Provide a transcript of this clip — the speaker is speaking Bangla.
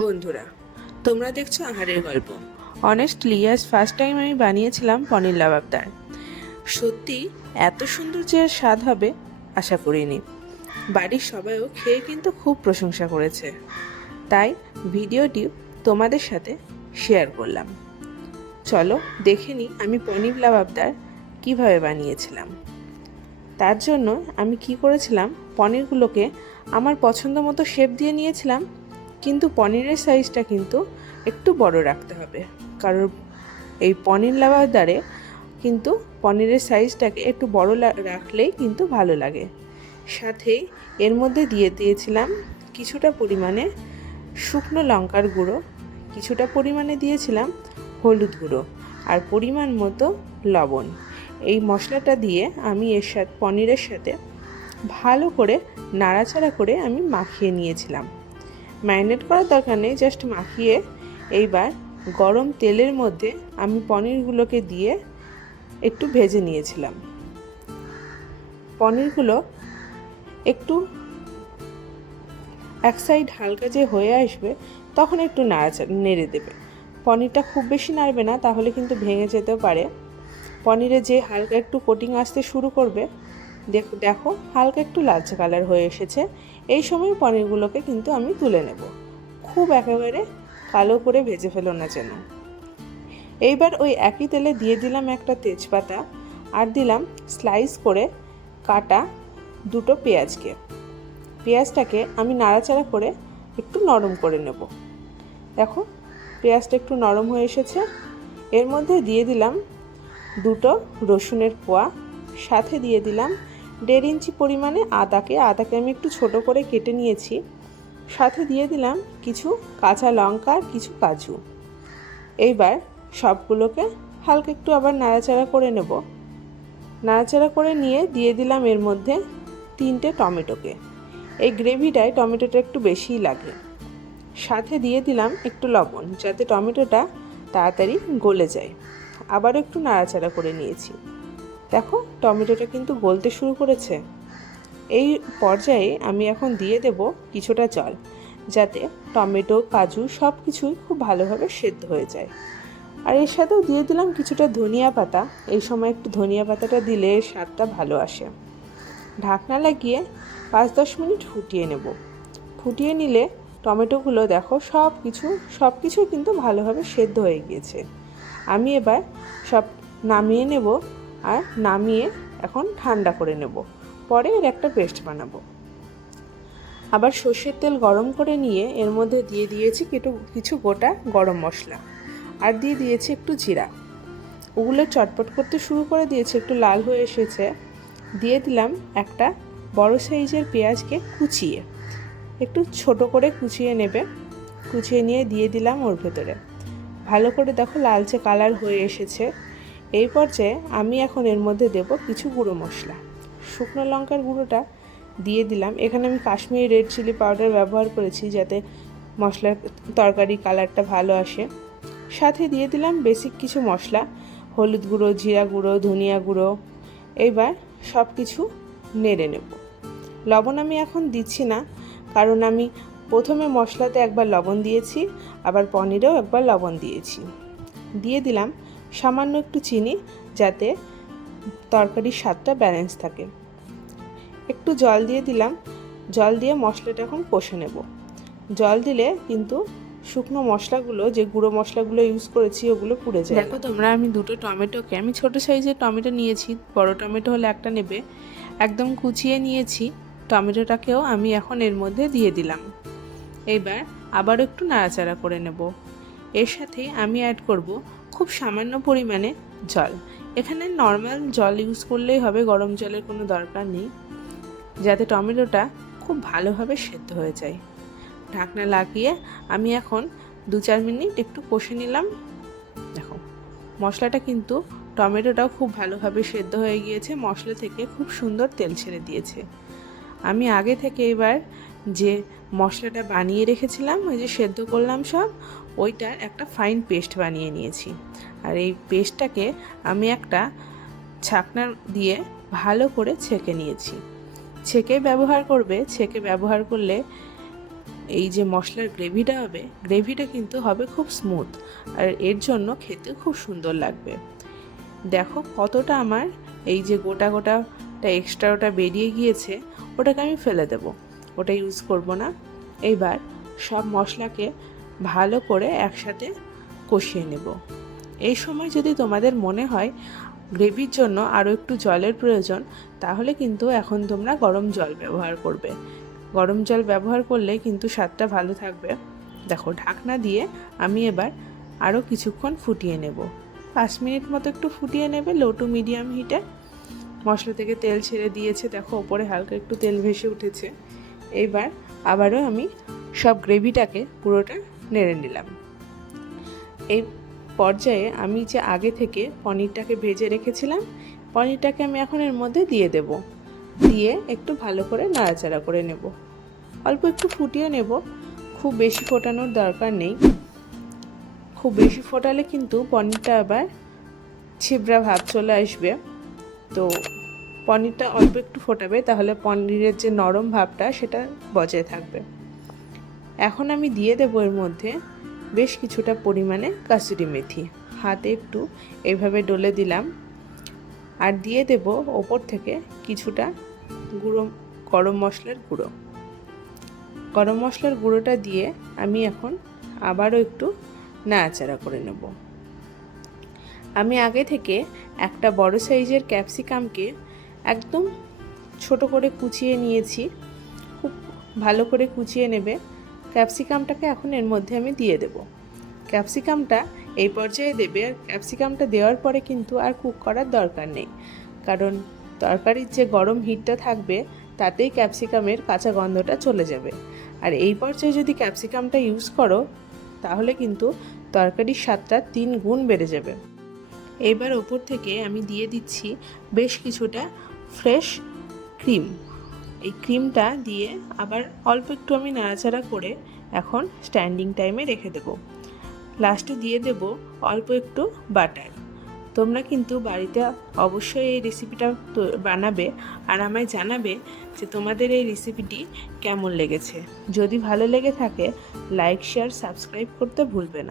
বন্ধুরা, তোমরা দেখছো আহারের গল্প। অনেস্টলি আজ ফার্স্ট টাইম আমি বানিয়েছিলাম পনির লাবাবদার। সত্যি এত সুন্দর যে এর স্বাদ হবে আশা করিনি। বাড়ির সবাইও খেয়ে কিন্তু খুব প্রশংসা করেছে, তাই ভিডিওটি তোমাদের সাথে শেয়ার করলাম। চলো দেখে নিই আমি পনির লাবাবদার কিভাবে বানিয়েছিলাম। তার জন্য আমি কি করেছিলাম, পনিরগুলোকে আমার পছন্দ মতো শেপ দিয়ে নিয়েছিলাম, কিন্তু পনিরের সাইজটা কিন্তু একটু বড় রাখতে হবে, কারণ এই পনির লাবাবদারে কিন্তু পনিরের সাইজটাকে একটু বড় রাখলেই কিন্তু ভালো লাগে। সাথেই এর মধ্যে দিয়ে দিয়েছিলাম কিছুটা পরিমাণে শুকনো লঙ্কার গুঁড়ো, কিছুটা পরিমাণে দিয়েছিলাম হলুদ গুঁড়ো আর পরিমাণ মতো লবণ। এই মশলাটা দিয়ে আমি এর সাথে পনিরের সাথে ভালো করে নাড়াচাড়া করে আমি মাখিয়ে নিয়েছিলাম। ম্যারিনেট করার দরকার নেই, জাস্ট মাখিয়ে এইবার গরম তেলের মধ্যে আমি পনিরগুলোকে দিয়ে একটু ভেজে নিয়েছিলাম। পনিরগুলো একটু এক সাইড হালকা যে হয়ে আসবে তখন একটু নেড়ে দেবে। পনিরটা খুব বেশি নাড়বে না, তাহলে কিন্তু ভেঙে যেতেও পারে। পনিরে যে হালকা একটু কোটিং আসতে শুরু করবে, দেখো হালকা একটু লালচে কালার হয়ে এসেছে, এই সময় পনিরগুলোকে কিন্তু আমি তুলে নেব। খুব একেবারে কালো করে ভেজে ফেলো না যেন। এইবার ওই একই তেলে দিয়ে দিলাম একটা তেজপাতা আর দিলাম স্লাইস করে কাটা দুটো পেঁয়াজটাকে আমি নাড়াচাড়া করে একটু নরম করে নেব। দেখো পেঁয়াজটা একটু নরম হয়ে এসেছে। এর মধ্যে দিয়ে দিলাম দুটো রসুনের কোয়া, সাথে দিয়ে দিলাম 1.5 ইঞ্চি পরিমাণে আদাকে আমি একটু ছোট করে কেটে নিয়েছি। সাথে দিয়ে দিলাম কিছু কাঁচা লঙ্কা আর কিছু কাজু। এইবার সবগুলোকে হালকা একটু আবার নাড়াচাড়া করে নেব। নাড়াচাড়া করে নিয়ে দিয়ে দিলাম এর মধ্যে 3টে টমেটোকে। এই গ্রেভিটায় টমেটোটা একটু বেশিই লাগে। সাথে দিয়ে দিলাম একটু লবণ, যাতে টমেটোটা তাড়াতাড়ি গলে যায়। আবারও একটু নাড়াচাড়া করে নিয়েছি। দেখো টমেটোটা কিন্তু গলতে শুরু করেছে। এই পর্যায়ে আমি এখন দিয়ে দেব কিছুটা জল, যাতে টমেটো কাজু সব কিছুই খুব ভালোভাবে সেদ্ধ হয়ে যায়। আর এর সাথেও দিয়ে দিলাম কিছুটা ধনিয়া পাতা। এই সময় একটু ধনিয়া পাতাটা দিলে স্বাদটা ভালো আসে। ঢাকনা লাগিয়ে 5-10 মিনিট ফুটিয়ে নেব। ফুটিয়ে নিলে টমেটোগুলো দেখো সব কিছু কিন্তু ভালোভাবে সেদ্ধ হয়ে গিয়েছে। আমি এবার সব নামিয়ে নেব, আর নামিয়ে এখন ঠান্ডা করে নেব। পরে এর একটা পেস্ট বানাবো। আবার সর্ষের তেল গরম করে নিয়ে এর মধ্যে দিয়ে দিয়েছি কিছু গোটা গরম মশলা, আর দিয়ে দিয়েছি একটু জিরা। ওগুলো চটপট করতে শুরু করে দিয়েছে, একটু লাল হয়ে এসেছে। দিয়ে দিলাম একটা বড় সাইজের পেঁয়াজকে কুচিয়ে, একটু ছোট করে কুচিয়ে নেবে। কুচিয়ে নিয়ে দিয়ে দিলাম ওর ভেতরে। ভালো করে দেখো লালচে কালার হয়ে এসেছে। এই পর্যায়ে আমি এখন এর মধ্যে দেব কিছু গুঁড়ো মশলা। শুকনো লঙ্কার গুঁড়োটা দিয়ে দিলাম। এখানে আমি কাশ্মীরি রেড চিলি পাউডার ব্যবহার করেছি, যাতে মশলার তরকারি কালারটা ভালো আসে। সাথে দিয়ে দিলাম বেসিক কিছু মশলা, হলুদ গুঁড়ো, জিরা গুঁড়ো, ধনিয়া গুঁড়ো। এইবার সব কিছু নেড়ে নেব। লবণ আমি এখন দিচ্ছি না, কারণ আমি প্রথমে মশলাতে একবার লবণ দিয়েছি, আবার পনিরেও একবার লবণ দিয়েছি। দিয়ে দিলাম সামান্য একটু চিনি, যাতে তরকারির স্বাদটা ব্যালেন্স থাকে। একটু জল দিয়ে দিলাম। জল দিয়ে মশলাটা এখন কষে নেব। জল দিলে কিন্তু শুকনো মশলাগুলো, যে গুঁড়ো মশলাগুলো ইউজ করেছি, ওগুলো পুড়ে যায়। দেখো তোমরা, আমি দুটো টমেটোকে, আমি ছোটো সাইজের টমেটো নিয়েছি, বড় টমেটো হলে একটা নেবে, একদম কুচিয়ে নিয়েছি। টমেটোটাকেও আমি এখন এর মধ্যে দিয়ে দিলাম। এইবার আবার একটু নাড়াচাড়া করে নেব। এর সাথে আমি অ্যাড করব খুব সামান্য পরিমাণে জল। এখানে নর্মাল জল ইউজ করলেই হবে, গরম জলের কোনো দরকার নেই, যাতে টমেটোটা খুব ভালোভাবে সেদ্ধ হয়ে যায়। ঢাকনা লাগিয়ে আমি এখন 2-4 মিনিট একটু কষে নিলাম। দেখো মশলাটা কিন্তু, টমেটোটাও খুব ভালোভাবে সেদ্ধ হয়ে গিয়েছে, মশলা থেকে খুব সুন্দর তেল ছেড়ে দিয়েছে। আমি আগে থেকে এবার যে মশলাটা বানিয়ে রেখেছিলাম, ওই যে সেদ্ধ করলাম সব, ওইটার একটা ফাইন পেস্ট বানিয়ে নিয়েছি। আর এই পেস্টটাকে আমি একটা ছাকনা দিয়ে ভালো করে ছেঁকে নিয়েছি। ছেঁকে ব্যবহার করবে, ছেঁকে ব্যবহার করলে এই যে মশলার গ্রেভিটা হবে, গ্রেভিটা কিন্তু হবে খুব স্মুথ, আর এর জন্য খেতে খুব সুন্দর লাগবে। দেখো কতটা আমার এই যে গোটা গোটাটা এক্সট্রা ওটা বেরিয়ে গিয়েছে, ওটাকে আমি ফেলে দেব, ওটা ইউজ করব না। এইবার সব মশলাকে ভালো করে একসাথে কষিয়ে নেব। এই সময় যদি তোমাদের মনে হয় গ্রেভির জন্য আরও একটু জলের প্রয়োজন, তাহলে কিন্তু এখন তোমরা গরম জল ব্যবহার করবে। গরম জল ব্যবহার করলে কিন্তু স্বাদটা ভালো থাকবে। দেখো ঢাকনা দিয়ে আমি এবার আরও কিছুক্ষণ ফুটিয়ে নেব। 5 মিনিট মতো একটু ফুটিয়ে নেবে লো টু মিডিয়াম হিটে। মশলা থেকে তেল ছেড়ে দিয়েছে, দেখো ওপরে হালকা একটু তেল ভেসে উঠেছে। এইবার আবারও আমি সব গ্রেভিটাকে পুরোটা নেড়ে নিলাম। এই পর্যায়ে আমি যে আগে থেকে পনিরটাকে ভেজে রেখেছিলাম, পনিরটাকে আমি এখন এর মধ্যে দিয়ে দেব। দিয়ে একটু ভালো করে নাড়াচাড়া করে নেব। অল্প একটু ফুটিয়ে নেব, খুব বেশি ফোটানোর দরকার নেই। খুব বেশি ফোটালে কিন্তু পনিরটা আবার ছিবড়া ভাব চলে আসবে। তো পনিরটা অল্প একটু ফোটাবে, তাহলে পনিরের যে নরম ভাবটা সেটা বজায় থাকবে। এখন আমি দিয়ে দেবো এর মধ্যে বেশ কিছুটা পরিমাণে কাসুরি মেথি, হাতে একটু এইভাবে ডলে দিলাম। আর দিয়ে দেব ওপর থেকে কিছুটা গরম মশলার গুঁড়ো। গরম মশলার গুঁড়োটা দিয়ে আমি এখন আবারও একটু নাড়াচাড়া করে নেব। আমি আগে থেকে একটা বড় সাইজের ক্যাপসিকামকে একদম ছোট করে কুচিয়ে নিয়েছি। খুব ভালো করে কুচিয়ে নেবে। ক্যাপসিকামটাকে এখন এর মধ্যে আমি দিয়ে দেব। ক্যাপসিকামটা এই পর্যায়ে দেবে, আর ক্যাপসিকামটা দেওয়ার পরে কিন্তু আর কুক করার দরকার নেই, কারণ তরকারির যে গরম হিটটা থাকবে তাতেই ক্যাপসিকামের কাঁচা গন্ধটা চলে যাবে। আর এই পর্যায়ে যদি ক্যাপসিকামটা ইউজ করো তাহলে কিন্তু তরকারির স্বাদটা 3 গুণ বেড়ে যাবে। এবার ওপর থেকে আমি দিয়ে দিচ্ছি বেশ কিছুটা ফ্রেশ ক্রিম। এই ক্রিমটা দিয়ে আবার অল্প একটু আমি নাড়াচাড়া করে এখন স্ট্যান্ডিং টাইমে রেখে দেব। লাস্টে দিয়ে দেব অল্প একটু বাটার। তোমরা কিন্তু বাড়িতে অবশ্যই এই রেসিপিটা বানাবে, আর আমায় জানাবে যে তোমাদের এই রেসিপিটি কেমন লেগেছে। যদি ভালো লেগে থাকে লাইক, শেয়ার, সাবস্ক্রাইব করতে ভুলবে না।